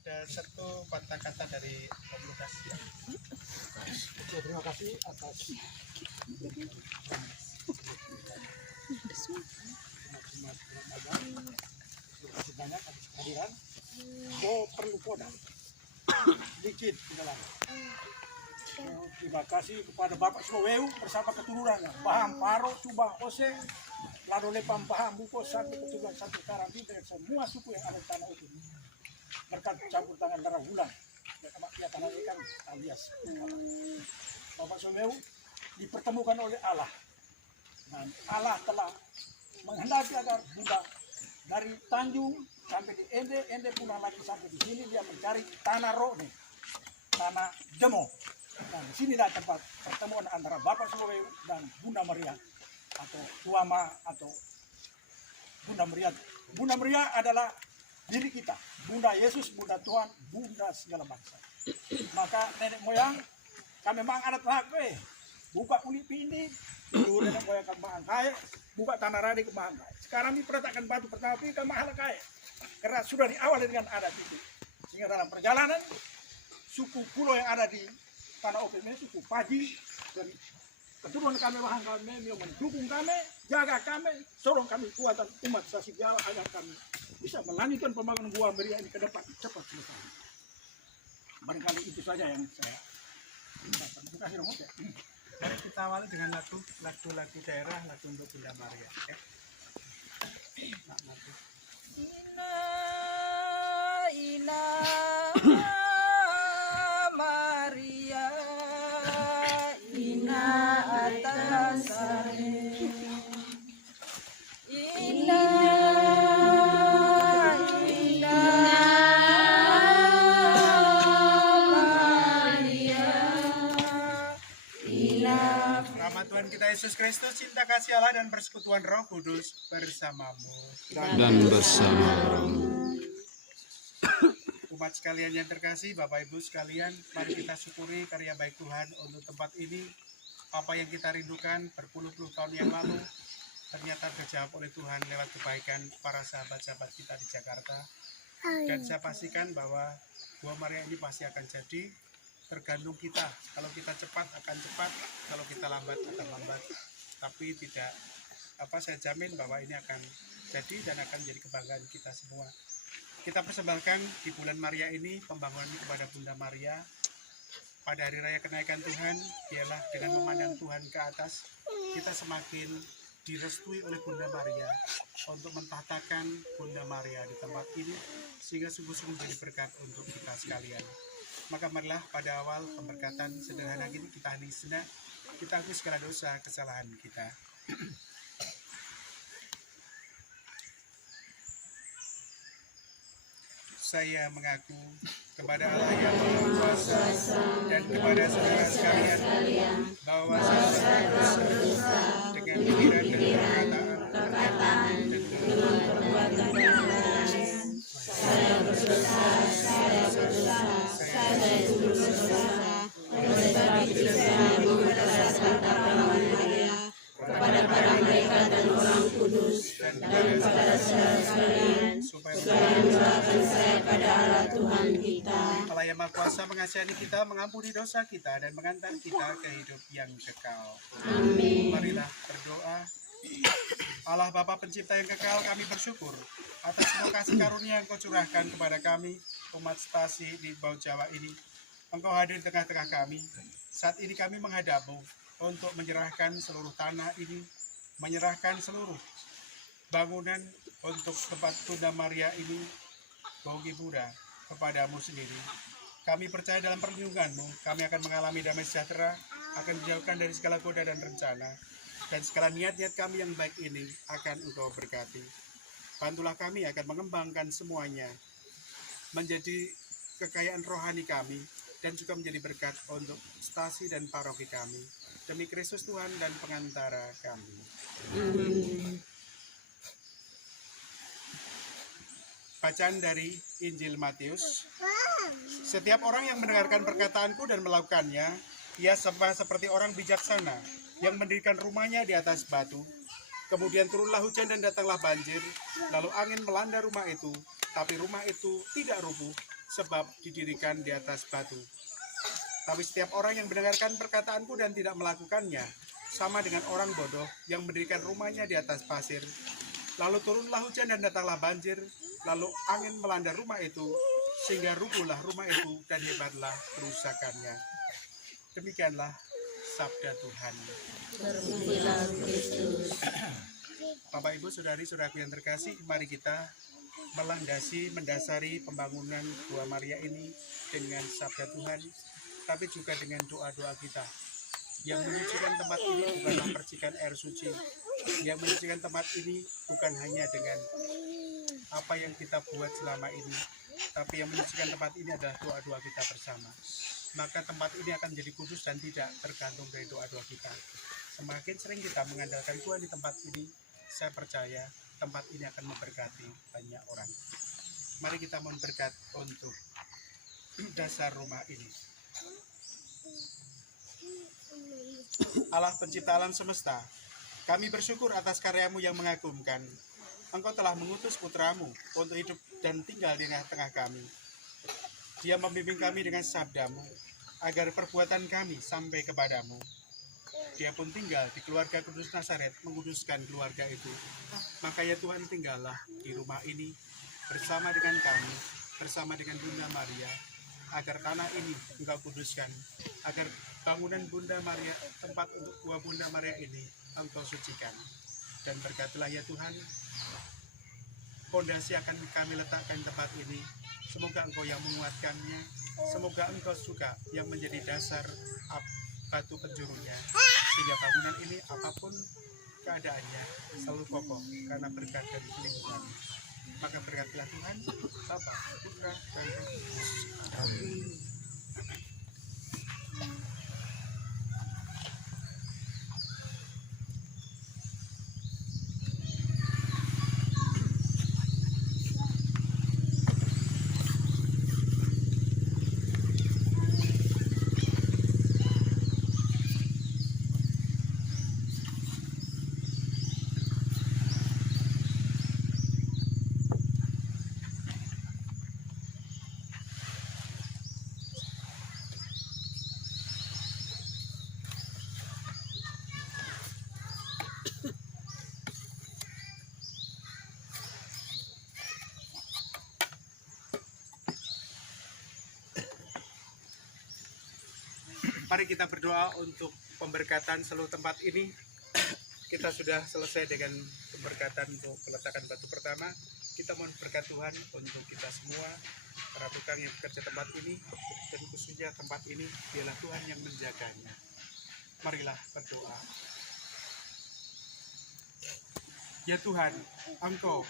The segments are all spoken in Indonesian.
ada satu kata-kata dari Om Lukas. Oke, terima kasih atas terima kasih banyak atas kehadiran. Perlu kodam sedikit di dalam. Terima kasih kepada Bapak Sloweu bersama keturunannya Paham Paro, Subang, Ose, Lado Lepam, Paham, Buko, sampai keturunan sampai Karangpite dan semua suku yang ada di tanah itu. Berkat campur tangan darah bulan dan ya, tanah ikan alias Bapak Sloweu dipertemukan oleh Allah. Dan Allah telah menghendaki agar Buddha dari Tanjung sampai di Ende pulang lagi sampai di sini dia mencari tanah roh nih, tanah Jemo. Nah, di sini adalah tempat pertemuan antara Bapak Sloweu dan Bunda Maria atau Tuama atau Bunda Maria. Bunda Maria adalah diri kita, Bunda Yesus, Bunda Tuhan, Bunda segala bangsa. Maka nenek moyang kami memang adat rakyat, buka kulit pindi, dulu nenek moyang kami mangkai, buka tanah radi ke mangkai. Sekarang diperletakkan batu pertama ke mahal kaya, karena sudah diawali dengan adat itu. Sehingga dalam perjalanan suku pulau yang ada di tanah Opim ini suku Paji dari keturunan kami bahan kami yang mendukung kami, jaga kami, sorong kami kuatan umat Sasi Jawa agar kami bisa melanjutkan pembangunan Gua Meriah ini ke depan cepat selesai. Barangkali itu saja yang saya ucapkan. Terima kasih Romo. Mari kita awali dengan lagu daerah, lagu untuk Bunda Maria. Ya. Ina Maria, Ina Atasare, Ina Maria, Ina. Rahmat Tuhan kita Yesus Kristus, cinta kasih Allah dan persekutuan Roh Kudus bersamamu dan bersama rohmu. Umat sekalian yang terkasih, Bapak Ibu sekalian, mari kita syukuri karya baik Tuhan untuk tempat ini. Apa yang kita rindukan berpuluh-puluh tahun yang lalu ternyata terjawab oleh Tuhan lewat kebaikan para sahabat-sahabat kita di Jakarta. Dan saya pastikan bahwa Gua Maria ini pasti akan jadi, tergantung kita. Kalau kita cepat akan cepat, kalau kita lambat akan lambat. Tapi tidak, saya jamin bahwa ini akan jadi dan akan menjadi kebanggaan kita semua. Kita persembahkan di bulan Maria ini pembangunan kepada Bunda Maria. Pada hari raya kenaikan Tuhan, ialah dengan memandang Tuhan ke atas, kita semakin direstui oleh Bunda Maria untuk mentahtakan Bunda Maria di tempat ini, sehingga sungguh-sungguh jadi berkat untuk kita sekalian. Maka marilah pada awal pemberkatan sederhana ini kita hening sejenak, kita akui segala dosa kesalahan kita. Saya mengaku kepada Allah yang Maha Kuasa dan kepada saudara sekalian bahwa saya berdosa dengan pikiran dan perkataan dengan perbuatan yang lain. Saya berdosa oleh sebab itu saya mempercayakan pertolongan Maria kepada para malaikat dan orang kudus dan kepada saudara sekalian supaya mendoakan saya pada Allah Tuhan kita. Allah yang Maha Kuasa mengasihani kita, mengampuni dosa kita dan mengantar kita ke hidup yang kekal. Amin. Marilah berdoa. Allah Bapa Pencipta yang kekal, kami bersyukur atas semua kasih karunia yang Kau curahkan kepada kami, umat Stasi di Bau Jawa ini. Engkau hadir di tengah-tengah kami. Saat ini kami menghadap-Mu untuk menyerahkan seluruh tanah ini, menyerahkan seluruh bangunan untuk tempat Bunda Maria ini, Bogi Buddha, kepadamu sendiri. Kami percaya dalam perlindungan-Mu, kami akan mengalami damai sejahtera, akan dijauhkan dari segala goda dan rencana, dan segala niat-niat kami yang baik ini akan Engkau berkati. Bantulah kami akan mengembangkan semuanya, menjadi kekayaan rohani kami, dan juga menjadi berkat untuk stasi dan paroki kami. Demi Kristus Tuhan dan pengantara kami. Amin. Bacaan dari Injil Matius. Setiap orang yang mendengarkan perkataanku dan melakukannya, ia sama seperti orang bijaksana yang mendirikan rumahnya di atas batu. Kemudian turunlah hujan dan datanglah banjir, lalu angin melanda rumah itu, tapi rumah itu tidak rubuh sebab didirikan di atas batu. Tapi setiap orang yang mendengarkan perkataanku dan tidak melakukannya, sama dengan orang bodoh yang mendirikan rumahnya di atas pasir. Lalu turunlah hujan dan datanglah banjir, lalu angin melanda rumah itu, sehingga rubuhlah rumah itu dan hebatlah kerusakannya. Demikianlah sabda Tuhan. Terpujilah Kristus. Bapak Ibu saudari-saudaraku yang terkasih, mari kita mendasari pembangunan Gua Maria ini dengan sabda Tuhan, tapi juga dengan doa-doa kita. Yang menyucikan tempat ini bukanlah percikan air suci. Yang menyucikan tempat ini bukan hanya dengan apa yang kita buat selama ini, tapi yang menyucikan tempat ini adalah doa-doa kita bersama. Maka tempat ini akan menjadi kudus dan tidak tergantung dari doa-doa kita. Semakin sering kita mengandalkan Tuhan di tempat ini, saya percaya tempat ini akan memberkati banyak orang. Mari kita mohon berkat untuk dasar rumah ini. Allah pencipta alam semesta, kami bersyukur atas karyamu yang mengagumkan. Engkau telah mengutus putramu untuk hidup dan tinggal di tengah-tengah kami. Dia membimbing kami dengan sabdamu, agar perbuatan kami sampai kepadamu. Dia pun tinggal di keluarga kudus Nazaret, menguduskan keluarga itu. Maka ya Tuhan, tinggallah di rumah ini bersama dengan kami, bersama dengan Bunda Maria, agar tanah ini Engkau kuduskan, agar bangunan Bunda Maria, tempat untuk Gua Bunda Maria ini Engkau sucikan. Dan berkatilah ya Tuhan, fondasi akan kami letakkan tempat ini. Semoga Engkau yang menguatkannya, semoga Engkau juga yang menjadi dasar batu penjurunya, sehingga bangunan ini apapun keadaannya selalu kokoh karena berkat dari lingkungan. Maka berkatilah Tuhan, Bapa, Putra, dan Roh Kudus. Amin. Mari kita berdoa untuk pemberkatan seluruh tempat ini. Kita sudah selesai dengan pemberkatan untuk peletakan batu pertama. Kita mohon berkat Tuhan untuk kita semua, para tukang yang bekerja tempat ini, dan khususnya tempat ini, biarlah Tuhan yang menjaganya. Marilah berdoa. Ya Tuhan, Engkau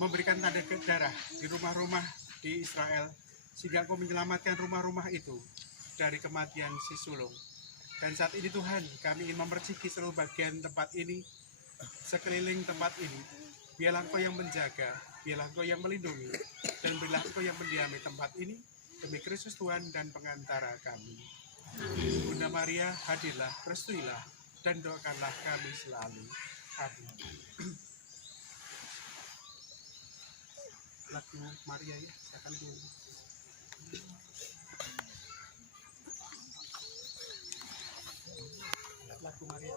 memberikan tanda darah di rumah-rumah di Israel, sehingga Engkau menyelamatkan rumah-rumah itu dari kematian si sulung. Dan saat ini Tuhan, kami ingin memperciki seluruh bagian tempat ini, sekeliling tempat ini. Biarlah Engkau yang menjaga, biarlah Engkau yang melindungi, dan biarlah Engkau yang mendiami tempat ini, demi Kristus Tuhan dan pengantara kami. Bunda Maria, hadirlah, restuilah, dan doakanlah kami selalu. Amin. Lagu Maria ya, saya akan dulu. Lagu Maria.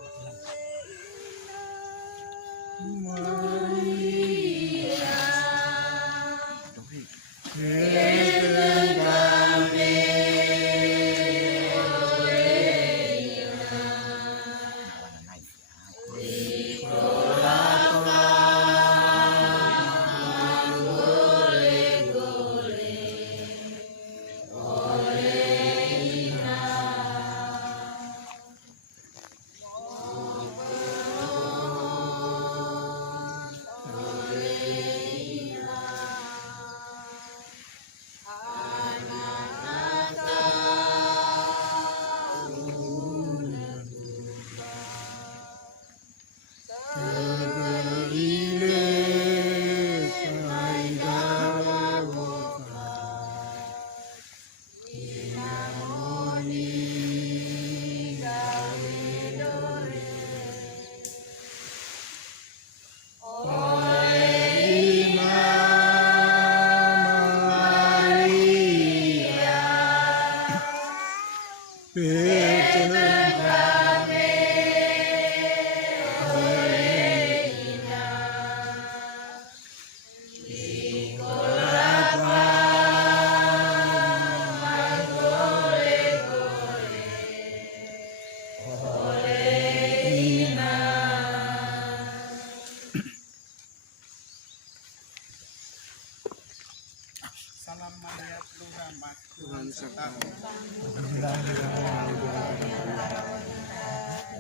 Salam Maria penuh rahmat, Tuhan sertamu.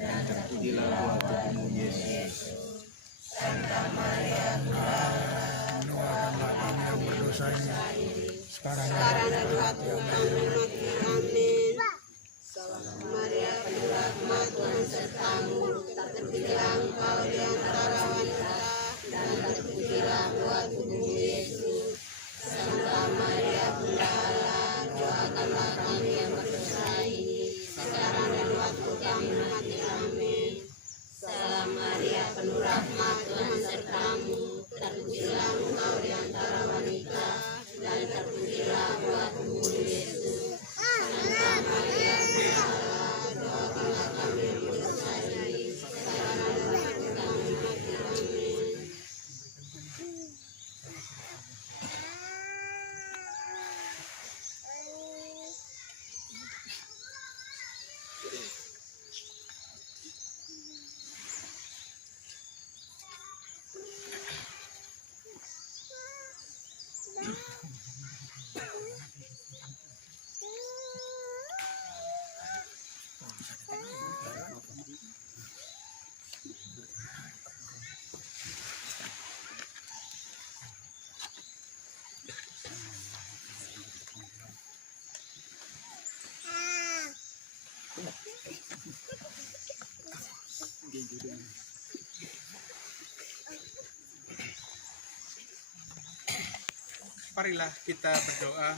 Dan terpujilah buah tubuhmu Yesus. sekarang dan waktu kami mati. Amin. Salam Maria penuh rahmat, Tuhan sertamu. Terpujilah engkau di antara wanita, dan terpujilah buah tubuhmu Yesus. Santa Maria Bunda Allah, doakanlah kami yang berdosa ini, sekarang dan waktu kami mati. Amin. Salam Maria penuh rahmat, Tuhan sertamu. Terpujilah engkau di antara wanita, dan terpujilah buah tubuhmu Yesus. Santa Maria Bunda Allah, doakanlah kami yang berdosa ini, sekarang dan waktu kami mati. Amin. Marilah kita berdoa.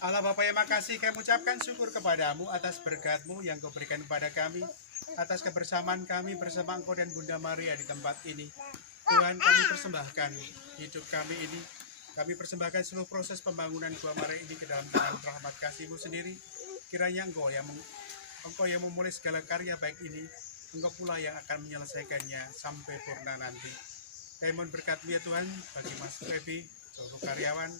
Allah Bapa yang makasih, kami ucapkan syukur kepadamu atas berkat-Mu yang Kau berikan kepada kami, atas kebersamaan kami bersama Engkau dan Bunda Maria di tempat ini. Tuhan, kami persembahkan hidup kami ini, kami persembahkan seluruh proses pembangunan Gua Maria ini ke dalam tangan rahmat kasih-Mu sendiri. Kiranya Engkau yang memulai segala karya baik ini, Engkau pula yang akan menyelesaikannya sampai purna nanti. Kami mohon berkat-Mu ya Tuhan, bagi Mas Febi, seluruh karyawan,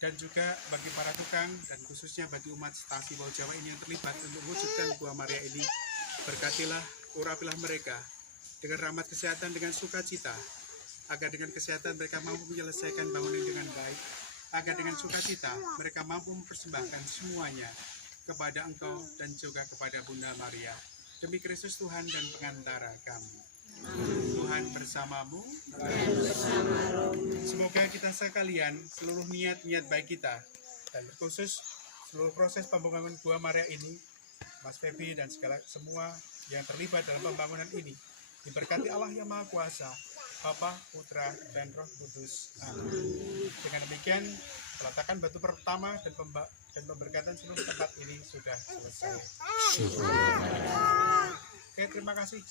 dan juga bagi para tukang, dan khususnya bagi umat stasi Bawah Jawa ini yang terlibat untuk mewujudkan Gua Maria ini. Berkatilah, urapilah mereka dengan rahmat kesehatan, dengan sukacita, agar dengan kesehatan mereka mampu menyelesaikan bangunan dengan baik, agar dengan sukacita mereka mampu mempersembahkan semuanya kepada Engkau dan juga kepada Bunda Maria. Demi Kristus Tuhan dan pengantara kami. Tuhan bersamamu, semoga kita sekalian, seluruh niat-niat baik kita, dan khusus seluruh proses pembangunan Gua Maria ini, Mas Febi dan semua yang terlibat dalam pembangunan ini, diberkati Allah yang Maha Kuasa, Bapa, Putra, dan Roh Kudus. Amin. Dengan demikian, peletakan batu pertama dan pemberkatan seluruh tempat ini sudah selesai. Oke, terima kasih.